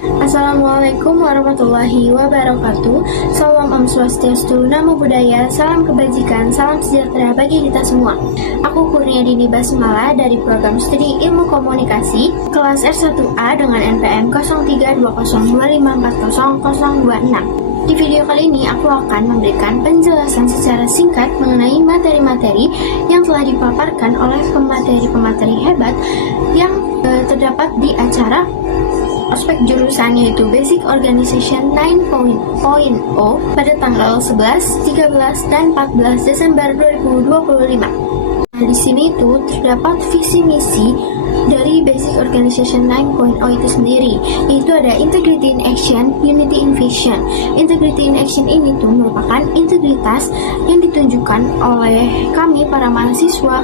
Assalamualaikum warahmatullahi wabarakatuh. Salam Om Swastiastu, Namo Buddhaya, salam kebajikan, salam sejahtera bagi kita semua. Aku Kurniadini Basmala dari program studi Ilmu Komunikasi kelas R1A dengan NPM 032025400026. Di video kali ini aku akan memberikan penjelasan secara singkat mengenai materi-materi yang telah dipaparkan oleh pemateri-pemateri hebat yang terdapat di acara ospek jurusannya yaitu Basic Organization 9.0 pada tanggal 11, 13, dan 14 Desember 2025. Nah, di sini itu terdapat visi misi dari Basic Organization 9.0 itu sendiri, yaitu ada Integrity in Action, Unity in Vision. Integrity in Action ini tuh merupakan integritas yang ditunjukkan oleh kami para mahasiswa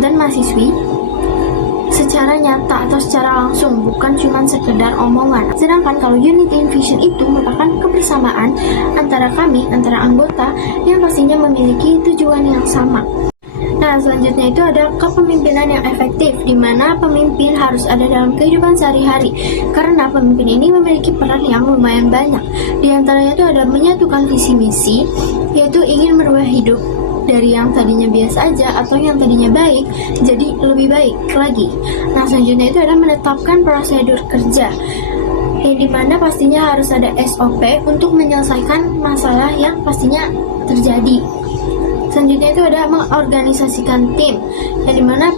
dan mahasiswi secara nyata atau secara langsung, bukan cuma sekedar omongan. Sedangkan kalau Unity in Vision itu merupakan kebersamaan antara anggota yang pastinya memiliki tujuan yang sama. Nah, selanjutnya itu ada kepemimpinan yang efektif, di mana pemimpin harus ada dalam kehidupan sehari-hari, karena pemimpin ini memiliki peran yang lumayan banyak. Di antaranya itu ada menyatukan visi misi, yaitu ingin merubah hidup dari yang tadinya biasa aja atau yang tadinya baik jadi lebih baik lagi. Nah, selanjutnya itu ada menetapkan prosedur kerja, yang dimana pastinya harus ada SOP untuk menyelesaikan masalah yang pastinya terjadi. Selanjutnya itu ada mengorganisasikan tim, yang dimana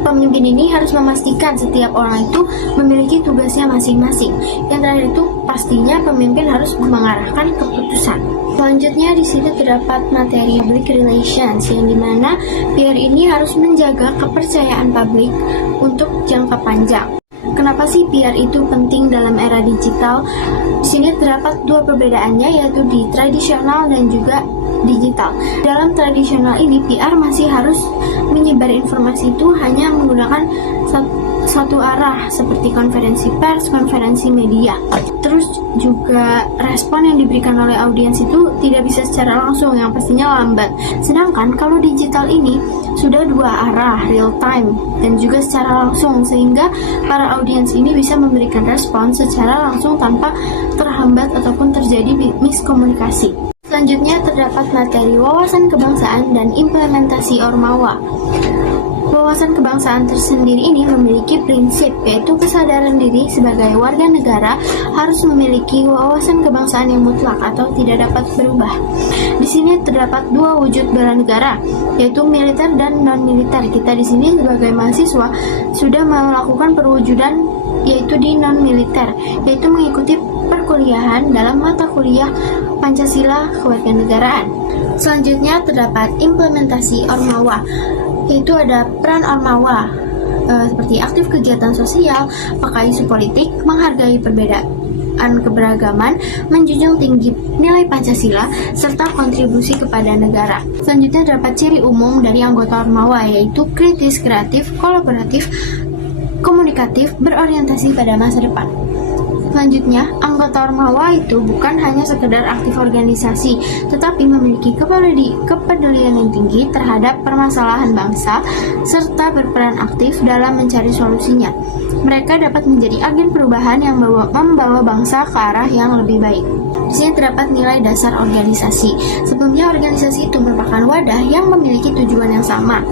pemimpin ini harus memastikan setiap orang itu memiliki tugasnya masing-masing. Yang terakhir itu pastinya pemimpin harus mengarahkan keputusan. Selanjutnya di sini terdapat materi public relations, yang dimana PR ini harus menjaga kepercayaan publik untuk jangka panjang. Kenapa sih PR itu penting dalam era digital? Di sini terdapat dua perbedaannya, yaitu di tradisional dan juga digital. Dalam tradisional ini PR masih harus menyebar informasi itu hanya menggunakan satu arah seperti konferensi pers, konferensi media. Terus juga respon yang diberikan oleh audiens itu tidak bisa secara langsung, yang pastinya lambat. Sedangkan kalau digital ini sudah dua arah, real time dan juga secara langsung, sehingga para audiens ini bisa memberikan respon secara langsung tanpa terhambat ataupun terjadi miskomunikasi. Selanjutnya terdapat materi wawasan kebangsaan dan implementasi Ormawa. Wawasan kebangsaan tersendiri ini memiliki prinsip, yaitu kesadaran diri sebagai warga negara harus memiliki wawasan kebangsaan yang mutlak atau tidak dapat berubah. Di sini terdapat dua wujud bela negara, yaitu militer dan non-militer. Kita di sini sebagai mahasiswa sudah melakukan perwujudan yaitu di non-militer, yaitu mengikuti perkuliahan dalam mata kuliah Pancasila Kewarganegaraan. Selanjutnya terdapat implementasi Ormawa, yaitu ada peran Ormawa seperti aktif kegiatan sosial, pakai isu politik, menghargai perbedaan keberagaman, menjunjung tinggi nilai Pancasila, serta kontribusi kepada negara. Selanjutnya terdapat ciri umum dari anggota Ormawa, yaitu kritis, kreatif, kolaboratif, komunikatif, berorientasi pada masa depan. Selanjutnya, anggota Ormawa itu bukan hanya sekedar aktif organisasi, tetapi memiliki kepedulian yang tinggi terhadap permasalahan bangsa, serta berperan aktif dalam mencari solusinya. Mereka dapat menjadi agen perubahan yang membawa bangsa ke arah yang lebih baik. Di sini terdapat nilai dasar organisasi. Sebelumnya, organisasi itu merupakan wadah yang memiliki tujuan yang sama.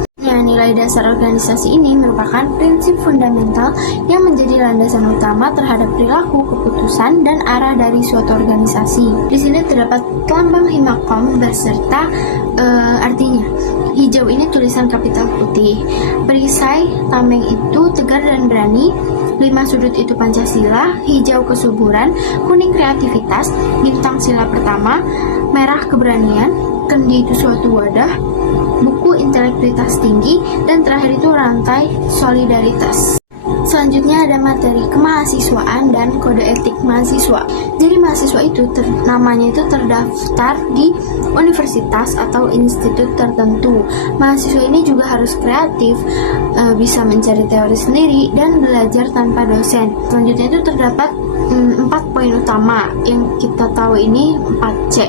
Nilai dasar organisasi ini merupakan prinsip fundamental yang menjadi landasan utama terhadap perilaku, keputusan, dan arah dari suatu organisasi. Di sini terdapat lambang Himakom beserta artinya. Hijau ini tulisan kapital putih, perisai tameng itu tegar dan berani, 5 sudut itu Pancasila, hijau kesuburan, kuning kreativitas, bintang sila pertama, merah keberanian, kendi itu suatu wadah, buku intelektualitas tinggi, dan terakhir itu rantai solidaritas. Selanjutnya ada materi kemahasiswaan dan kode etik mahasiswa. Jadi mahasiswa itu namanya itu terdaftar di universitas atau institut tertentu. Mahasiswa ini juga harus kreatif, bisa mencari teori sendiri, dan belajar tanpa dosen. Selanjutnya itu terdapat 4 poin utama yang kita tahu ini 4C.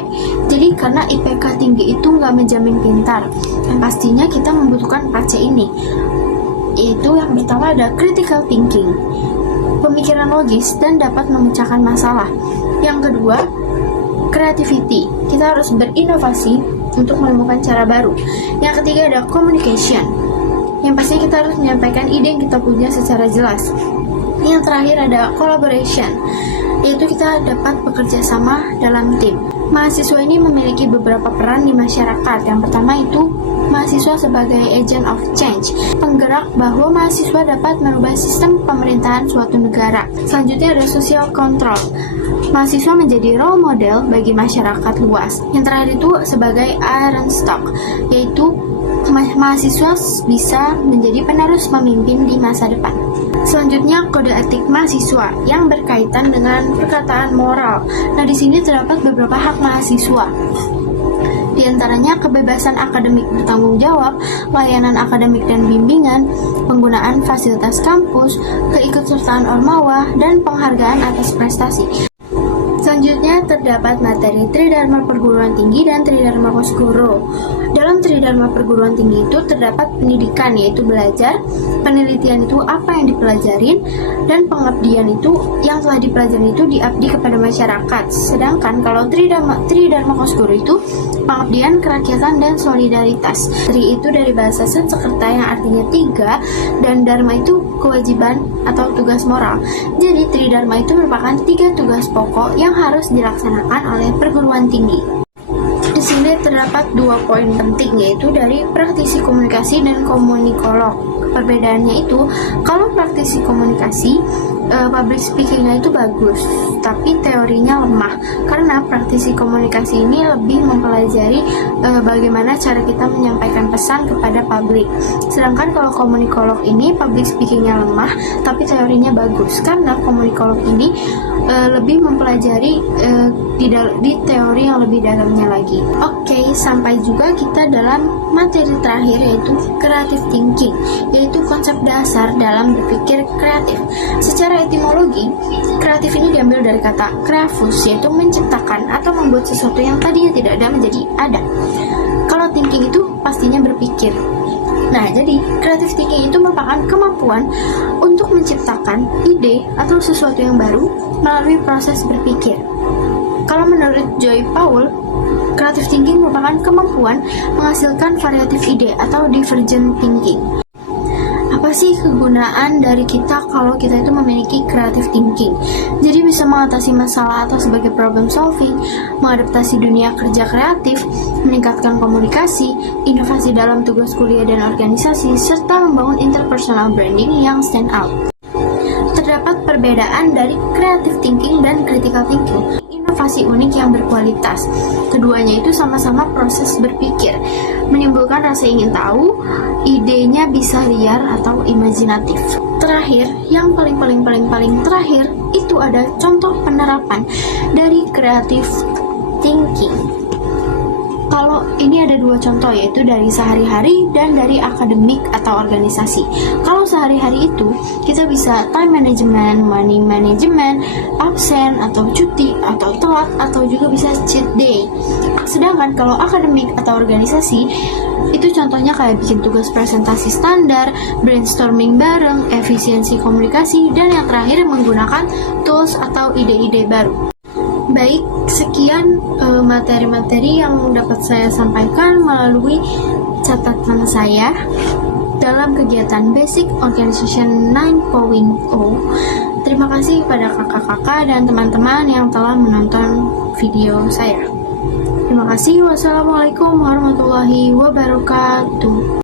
Jadi karena IPK tinggi itu nggak menjamin pintar, dan pastinya kita membutuhkan 4C ini. Yaitu yang pertama ada critical thinking. pemikiran logis dan dapat memecahkan masalah. Yang kedua, creativity. Kita harus berinovasi untuk menemukan cara baru. Yang ketiga ada communication. Yang pasti kita harus menyampaikan ide yang kita punya secara jelas. Yang terakhir ada collaboration, yaitu kita dapat bekerja sama dalam tim. Mahasiswa ini memiliki beberapa peran di masyarakat. Yang pertama itu mahasiswa sebagai agent of change, penggerak bahwa mahasiswa dapat merubah sistem pemerintahan suatu negara. Selanjutnya ada social control. Mahasiswa menjadi role model bagi masyarakat luas. Yang terakhir itu sebagai iron stock, yaitu mahasiswa bisa menjadi penerus pemimpin di masa depan. Selanjutnya kode etik mahasiswa yang berkaitan dengan perkataan moral. Nah, di sini terdapat beberapa hak mahasiswa. Di antaranya kebebasan akademik bertanggung jawab, layanan akademik dan bimbingan, penggunaan fasilitas kampus, keikutsertaan ormawa, dan penghargaan atas prestasi. Selanjutnya terdapat materi Tridharma Perguruan Tinggi dan Tridharma Kosgoro. Dalam Tridharma Perguruan Tinggi itu terdapat pendidikan, yaitu belajar, penelitian itu apa yang dipelajarin, dan pengabdian itu yang telah dipelajari itu diabdi kepada masyarakat. Sedangkan kalau Tridharma Kosgoro itu pengabdian, kerakyatan, dan solidaritas. Tri itu dari bahasa Sanskerta yang artinya tiga, dan Dharma itu kewajiban atau tugas moral. Jadi Tridharma itu merupakan 3 tugas pokok yang harus dilaksanakan oleh perguruan tinggi. Di sini terdapat 2 poin penting, yaitu dari praktisi komunikasi dan komunikolog. Perbedaannya itu, kalau praktisi komunikasi, public speakingnya itu bagus, tapi teorinya lemah, karena praktisi komunikasi ini lebih mempelajari bagaimana cara kita menyampaikan pesan kepada publik. Sedangkan kalau komunikolog ini public speakingnya lemah, tapi teorinya bagus, karena komunikolog ini lebih mempelajari di teori yang lebih dalamnya lagi. Oke, sampai juga kita dalam materi terakhir, yaitu creative thinking, yaitu konsep dasar dalam berpikir kreatif. Secara etimologi, kreatif ini diambil dari kata creavus, yaitu menciptakan atau membuat sesuatu yang tadinya tidak ada menjadi ada. Kalau thinking itu pastinya berpikir. Nah, jadi creative thinking itu merupakan kemampuan untuk menciptakan ide atau sesuatu yang baru melalui proses berpikir. Kalau menurut Joy Paul, creative thinking merupakan kemampuan menghasilkan variatif ide atau divergent thinking. Apa sih kegunaan dari kita kalau kita itu memiliki creative thinking? Jadi bisa mengatasi masalah atau sebagai problem solving, mengadaptasi dunia kerja kreatif, meningkatkan komunikasi, inovasi dalam tugas kuliah dan organisasi, serta membangun interpersonal branding yang stand out. Terdapat perbedaan dari creative thinking dan critical thinking. Inovasi unik yang berkualitas. Keduanya itu sama-sama proses berpikir, menimbulkan rasa ingin tahu, idenya bisa liar atau imajinatif. Terakhir, yang paling terakhir itu ada contoh penerapan dari creative thinking. Kalau ini ada 2 contoh, yaitu dari sehari-hari dan dari akademik atau organisasi. Kalau sehari-hari itu kita bisa time management, money management, absen atau cuti atau telat, atau juga bisa cheat day. Sedangkan kalau akademik atau organisasi itu contohnya kayak bikin tugas presentasi standar, brainstorming bareng, efisiensi komunikasi, dan yang terakhir menggunakan tools atau ide-ide baru. Baik, sekian materi-materi yang dapat saya sampaikan melalui catatan saya dalam kegiatan Basic Organization 9.0. Terima kasih kepada kakak-kakak dan teman-teman yang telah menonton video saya. Terima kasih. Wassalamualaikum warahmatullahi wabarakatuh.